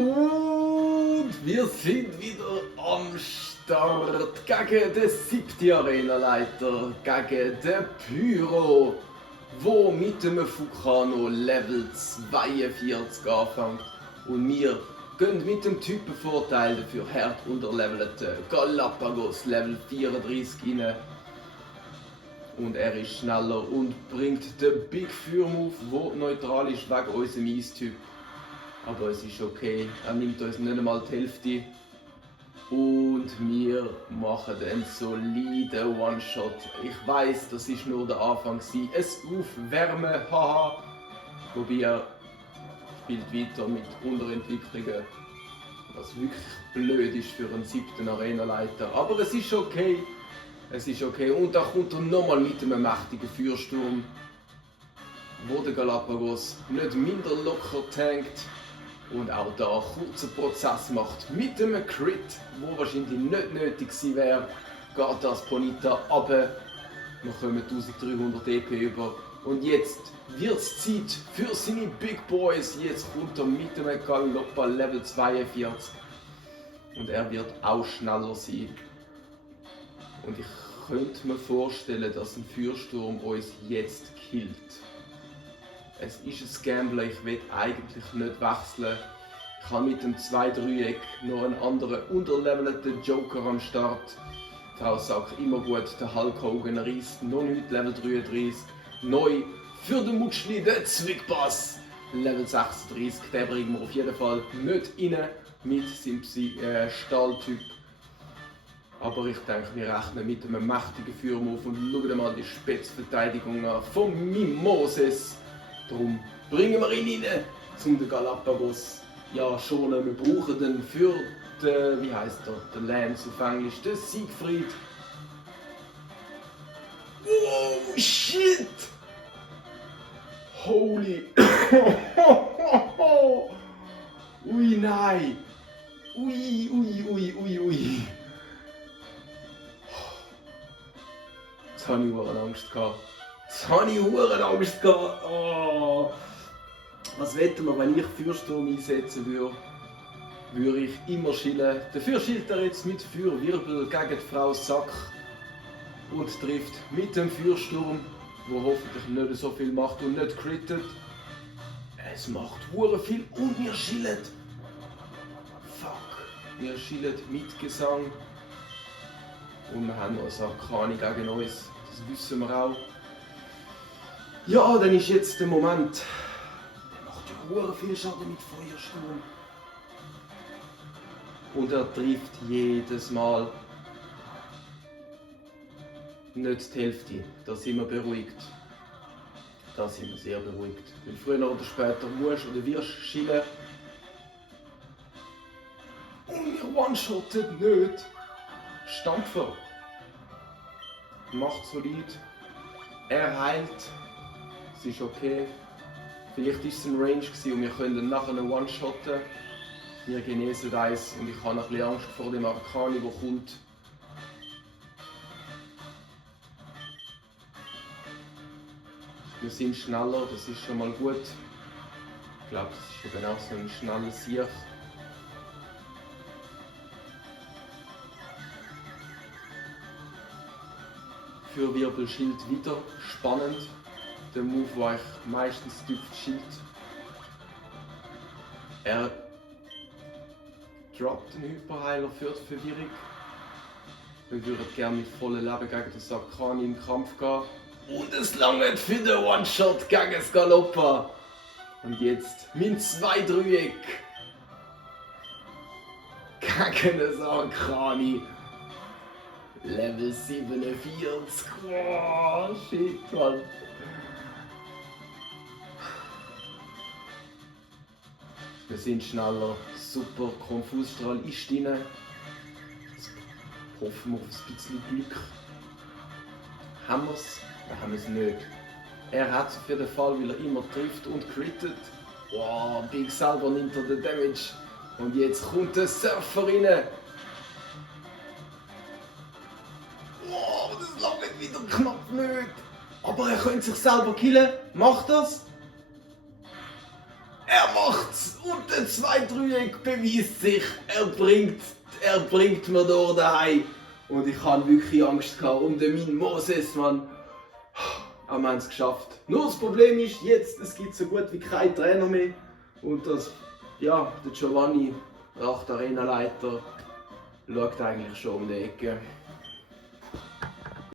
Und wir sind wieder am Start gegen den 7. Arenaleiter, gegen den Pyro, wo mit dem Fukano Level 42 anfängt. Und wir gehen mit dem Typenvorteil dafür hart unterlevelten Galapagos Level 34 rein. Und er ist schneller und bringt den Big Fur Move, der neutral ist wegen unserem Eistyp. Aber es ist okay, er nimmt uns nicht einmal die Hälfte. Und wir machen einen soliden One-Shot. Ich weiss, das ist nur der Anfang. Es Aufwärmen, haha. Wobei er spielt weiter mit Unterentwicklungen. Was wirklich blöd ist für einen 7. Arenaleiter. Aber es ist okay. Es ist okay. Und da kommt er nochmal mit einem mächtigen Feuersturm, wo der Galapagos nicht minder locker tankt. Und auch da einen kurzen Prozess macht mit einem Crit, wo wahrscheinlich nicht nötig gewesen wäre. Geht das Ponita runter. Wir kommen 1300 EP über. Und jetzt wird es Zeit für seine Big Boys. Jetzt kommt er mit einem Galoppa Level 42. Und er wird auch schneller sein. Und ich könnte mir vorstellen, dass ein Feuersturm uns jetzt killt. Es ist ein Gambler, ich will eigentlich nicht wechseln. Ich habe mit dem 2-3-Eck noch einen anderen unterlevelten Joker am Start. Frau sagt immer gut, der Hulk Hogan reist noch nicht Level 33. Neu für den Mutschli, den Zwickbass. Level 36, den bringen wir auf jeden Fall nicht rein mit seinem Stahltyp. Aber ich denke, wir rechnen mit einem mächtigen Feuermove und schauen mal die Spitzverteidigung an von Mimoses. Darum bringen wir ihn rein zum Galapagos. Ja, schon, wir brauchen den für den, wie heißt er, den Lance auf Englisch, den Siegfried. Oh, shit! Holy! Ui, nein! Ui, ui, ui, ui, ui. Jetzt habe ich verdammt Angst gehabt. Jetzt habe ich verdammt Angst gehabt. Oh. Was wetten wir, wenn ich Feuersturm einsetzen würde? Würde ich immer schillen. Dafür schilt er jetzt mit Feuerwirbel gegen die Frau Sack und trifft mit dem Feuersturm, der hoffentlich nicht so viel macht und nicht crittet. Es macht hure viel und wir schillen. Fuck. Wir schillen mit Gesang. Und wir haben noch eine Sakani gegen uns. Das wissen wir auch. Ja, dann ist jetzt der Moment. Der macht ja hure viel Schaden mit Feuersturm. Und er trifft jedes Mal nicht die Hälfte. Da sind wir beruhigt. Da sind wir sehr beruhigt. Weil früher oder später musst oder wirst schillen. Und wir one-shotten nicht. Stampfer. Macht solid. Er heilt. Es ist okay. Vielleicht war es ein Range und wir können nachher einen One-shotten. Wir genesen eins und ich habe ein bisschen Angst vor dem Arcani, der kommt. Wir sind schneller, das ist schon mal gut. Ich glaube, das ist eben auch so ein schneller Sieg. Für Wirbelschild wieder spannend. Der Move, der ich meistens tüpft Schild. Er droppt den Hyperheiler für die Verwirrung. Wir würden gerne mit vollem Leben gegen den Sakani im Kampf gehen. Und es langt für den One-Shot gegen das Galoppa. Und jetzt mein 2-3-Eck. Gegen den Sakani. Level 47. Oh, shit, Mann. Wir sind schneller. Super, Konfusstrahl ist drin. Jetzt hoffen wir auf ein bisschen Glück. Haben wir es? Nein, haben wir es nicht. Er hat es für den Fall, weil er immer trifft und crittet. Wow, Big selber nimmt er den Damage. Und jetzt kommt der Surfer rein. Wow, das langt wieder knapp nicht. Aber er könnte sich selber killen. Macht das? er macht's und der 2-3 beweist sich. Er bringt mir hier daheim. Und ich hatte wirklich Angst um den mein Moses, Mann. Aber wir haben es geschafft. Nur das Problem ist, jetzt, es gibt so gut wie keinen Trainer mehr. Und das, der Giovanni, der Arenaleiter, schaut eigentlich schon um die Ecke.